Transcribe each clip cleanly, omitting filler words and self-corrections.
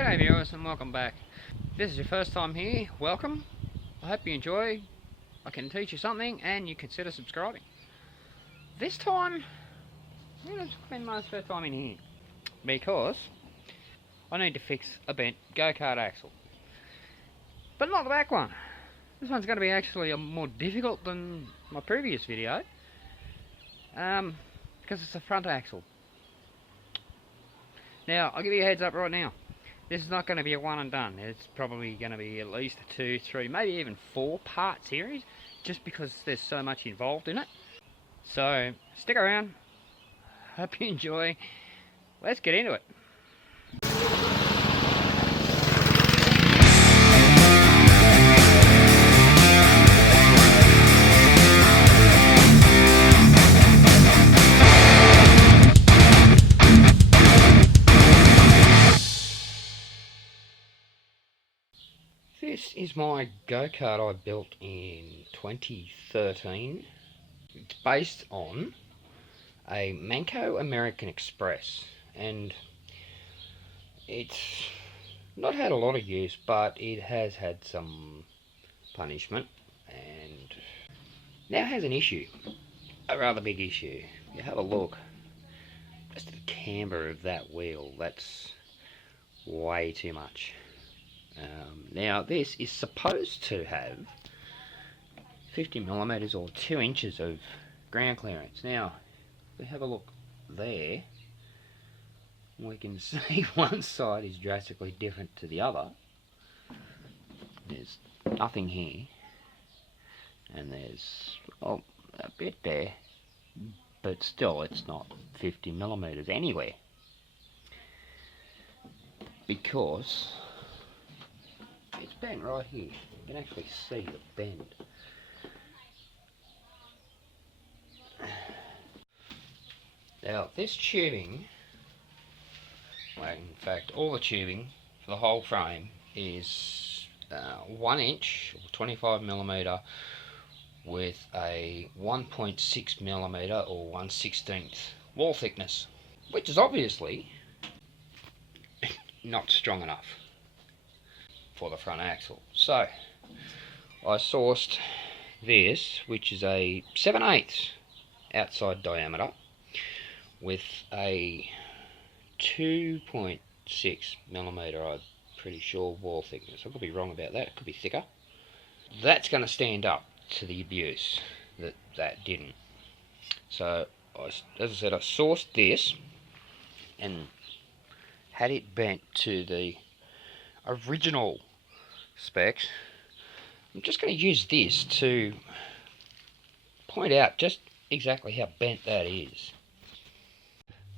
G'day viewers and welcome back. If this is your first time here, welcome. I hope you enjoy. I can teach you something and you consider subscribing. This time, I'm going to spend most of the time in here because I need to fix a bent go-kart axle. But not the back one. This one's going to be actually more difficult than my previous video because it's the front axle. Now, I'll give you a heads up right now. This is not going to be a one and done. It's probably going to be at least a 2, 3, maybe even 4 part series, just because there's so much involved in it. So, stick around. Hope you enjoy. Let's get into it. This is my go-kart I built in 2013. It's based on a Manco American Express, and it's not had a lot of use, but it has had some punishment, and now has an issue, a rather big issue. You have a look, just at the camber of that wheel, that's way too much. Now this is supposed to have 50mm or 2 inches of ground clearance. Now, if we have a look there, we can see one side is drastically different to the other. There's nothing here, and there's a bit there, but still it's not 50mm anywhere, because it's bent right here. You can actually see the bend. Now this tubing, well, in fact all the tubing for the whole frame is 1 inch or 25mm with a 1.6mm or 1/16 wall thickness, which is obviously not strong enough for the front axle. So I sourced this, which is a 7/8 outside diameter with a 2.6mm, I'm pretty sure, wall thickness. I could be wrong about that, it could be thicker. That's going to stand up to the abuse that didn't. So as I said, I sourced this and had it bent to the original specs. I'm just going to use this to point out just exactly how bent that is.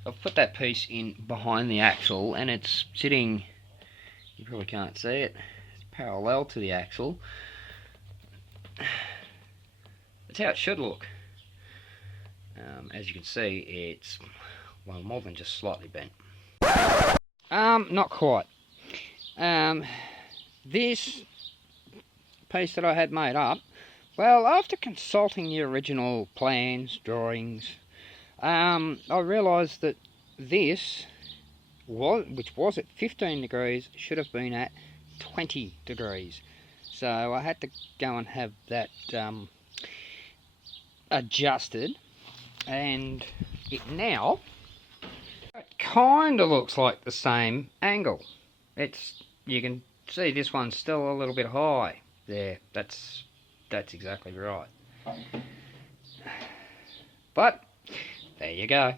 I've put that piece in behind the axle and it's sitting, you probably can't see it, it's parallel to the axle. That's how it should look. As you can see, it's, well, more than just slightly bent. Not quite. This piece that I had made up, well, after consulting the original plans, drawings, I realised that this, which was at 15 degrees, should have been at 20 degrees. So I had to go and have that adjusted, and it now, it kind of looks like the same angle. You can see this one's still a little bit high there. That's exactly right. But there you go.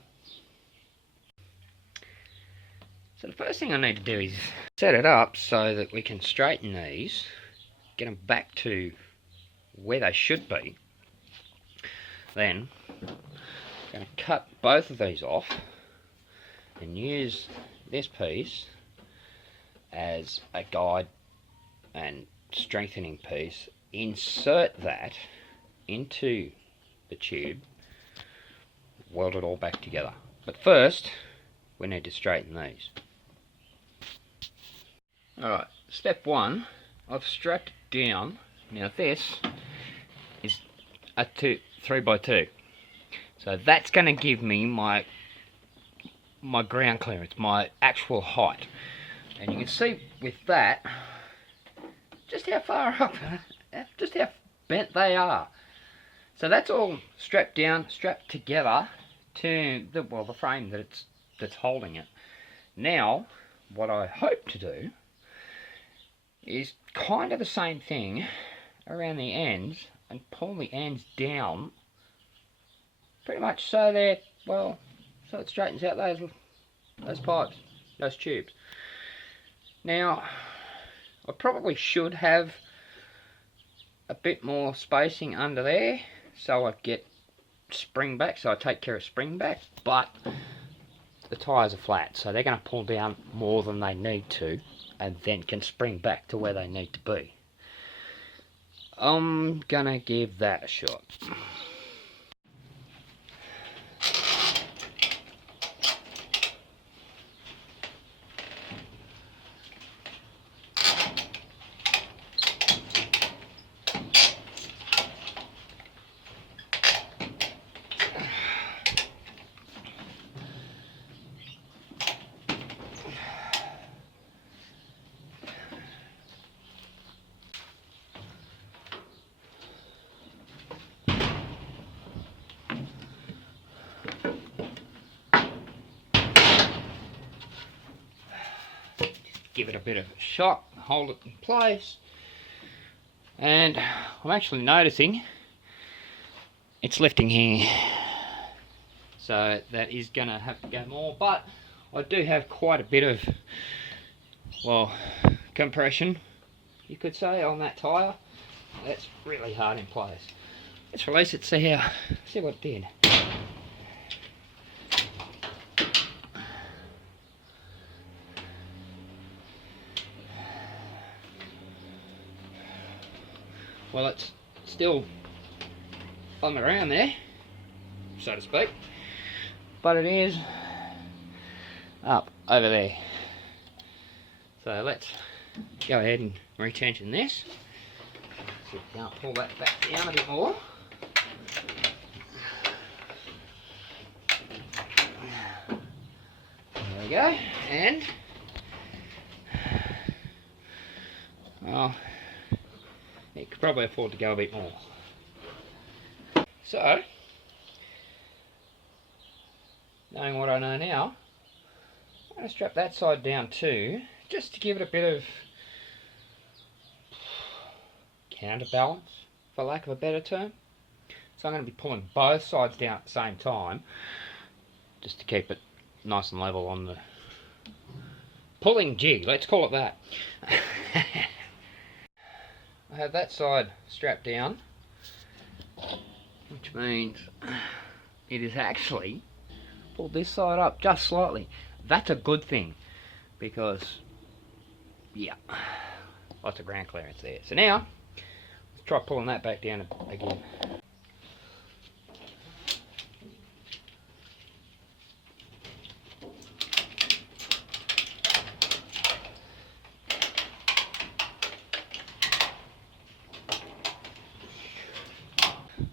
So the first thing I need to do is set it up so that we can straighten these, get them back to where they should be. Then I'm going to cut both of these off and use this piece as a guide and strengthening piece. Insert that into the tube, weld it all back together. But first we need to straighten these. Alright, step 1, I've strapped it down. Now this is a 3x2, so that's going to give me my ground clearance, my actual height. And you can see with that just how far up, just how bent they are. So that's all strapped down, strapped together to the frame that's holding it. Now, what I hope to do is kind of the same thing around the ends and pull the ends down pretty much so they're, well, so it straightens out those pipes, those tubes. Now, I probably should have a bit more spacing under there so I get spring back, so I take care of spring back, but the tyres are flat, so they're going to pull down more than they need to and then can spring back to where they need to be. I'm going to give that a shot. Give it a bit of a shot, hold it in place, and I'm actually noticing it's lifting here, so that is going to have to go more, but I do have quite a bit of, well, compression, you could say, on that tyre. That's really hard in place. Let's release it, see what it did. Well, it's still on the ground there, so to speak, but it is up over there. So let's go ahead and retension this. See if we can't pull that back down a bit more. There we go, and well, you could probably afford to go a bit more. So, knowing what I know now, I'm going to strap that side down too, just to give it a bit of counterbalance, for lack of a better term. So I'm going to be pulling both sides down at the same time, just to keep it nice and level on the pulling jig, let's call it that. I have that side strapped down, which means it is actually pulled this side up just slightly. That's a good thing, because yeah, lots of ground clearance there. So now let's try pulling that back down again.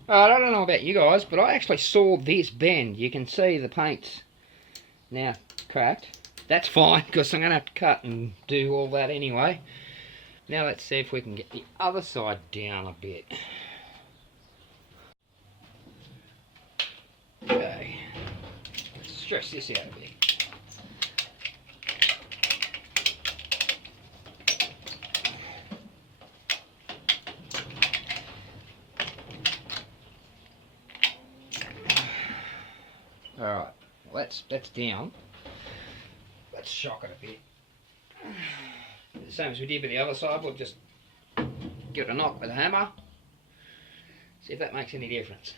I don't know about you guys, but I actually saw this bend. You can see the paint's now cracked. That's fine, because I'm going to have to cut and do all that anyway. Now let's see if we can get the other side down a bit. Okay, let's stretch this out a bit. Alright, well that's down. Let's shock it a bit. The same as we did with the other side, we'll just give it a knock with a hammer. See if that makes any difference.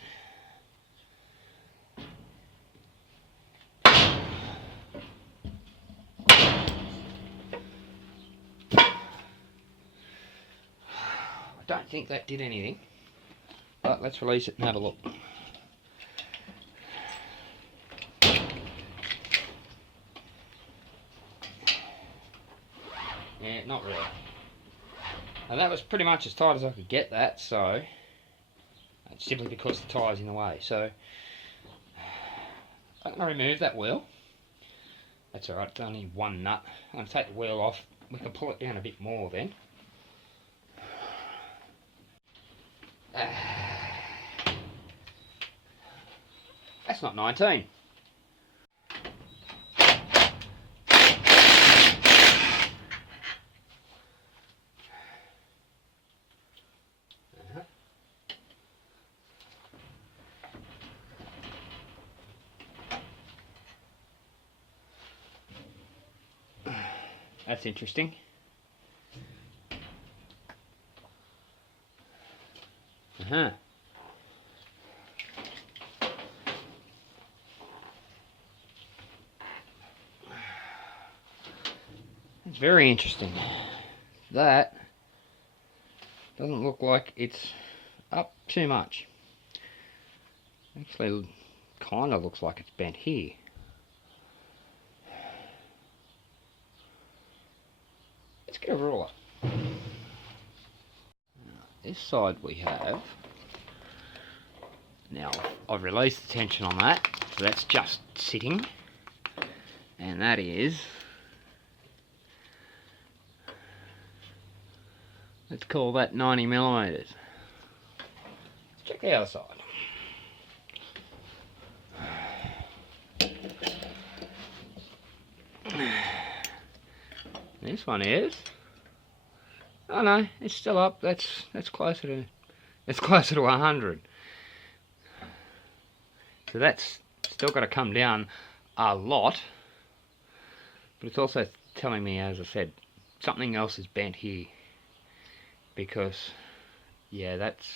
I don't think that did anything, but let's release it and have a look. Yeah, not really. And that was pretty much as tight as I could get that, so it's simply because the tyre's in the way. So I'm going to remove that wheel That's alright, it's only one nut. I'm going to take the wheel off. We can pull it down a bit more then. That's not 19. That's interesting. It's very interesting. That doesn't look like it's up too much. Actually, kind of looks like it's bent here. Let's get a ruler. This side we have. Now, I've released the tension on that, so that's just sitting. And that is, let's call that 90 millimeters. Let's check the other side. This one is, oh no, it's still up. That's closer to 100. So that's still got to come down a lot, but it's also telling me, as I said, something else is bent here, because yeah, that's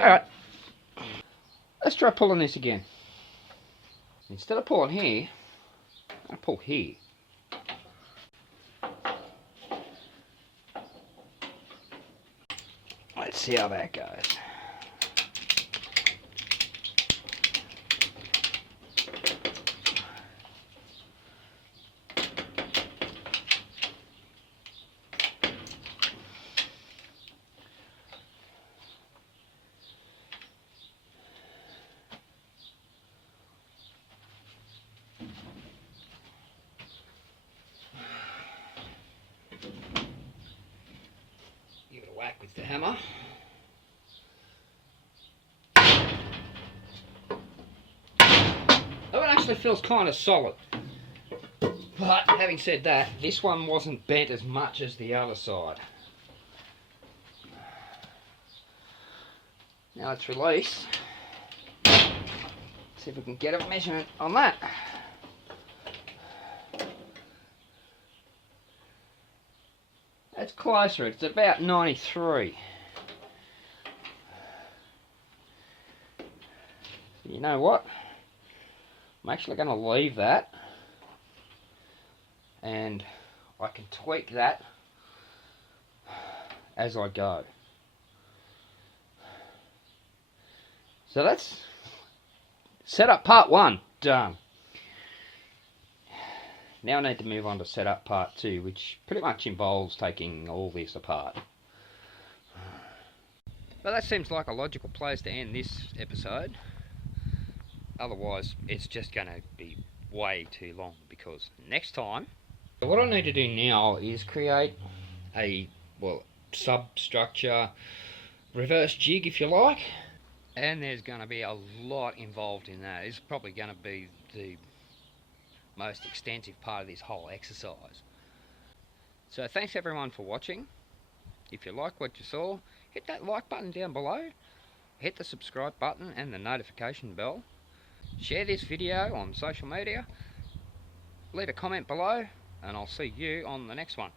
alright. Let's try pulling this again. Instead of pulling here, I pull here. Let's see how that goes. Give it a whack with the hammer. That one actually feels kind of solid. But having said that, this one wasn't bent as much as the other side. Now let's release. See if we can get a measurement on that. That's closer, it's about 93. You know what? I'm actually going to leave that, and I can tweak that as I go. So that's setup part 1 done. Now I need to move on to setup part 2, which pretty much involves taking all this apart. But that seems like a logical place to end this episode. Otherwise, it's just going to be way too long, because next time, what I need to do now is create a, well, substructure, reverse jig if you like. And there's going to be a lot involved in that. It's probably going to be the most extensive part of this whole exercise. So thanks everyone for watching. If you like what you saw, hit that like button down below, hit the subscribe button and the notification bell, share this video on social media, leave a comment below, and I'll see you on the next one.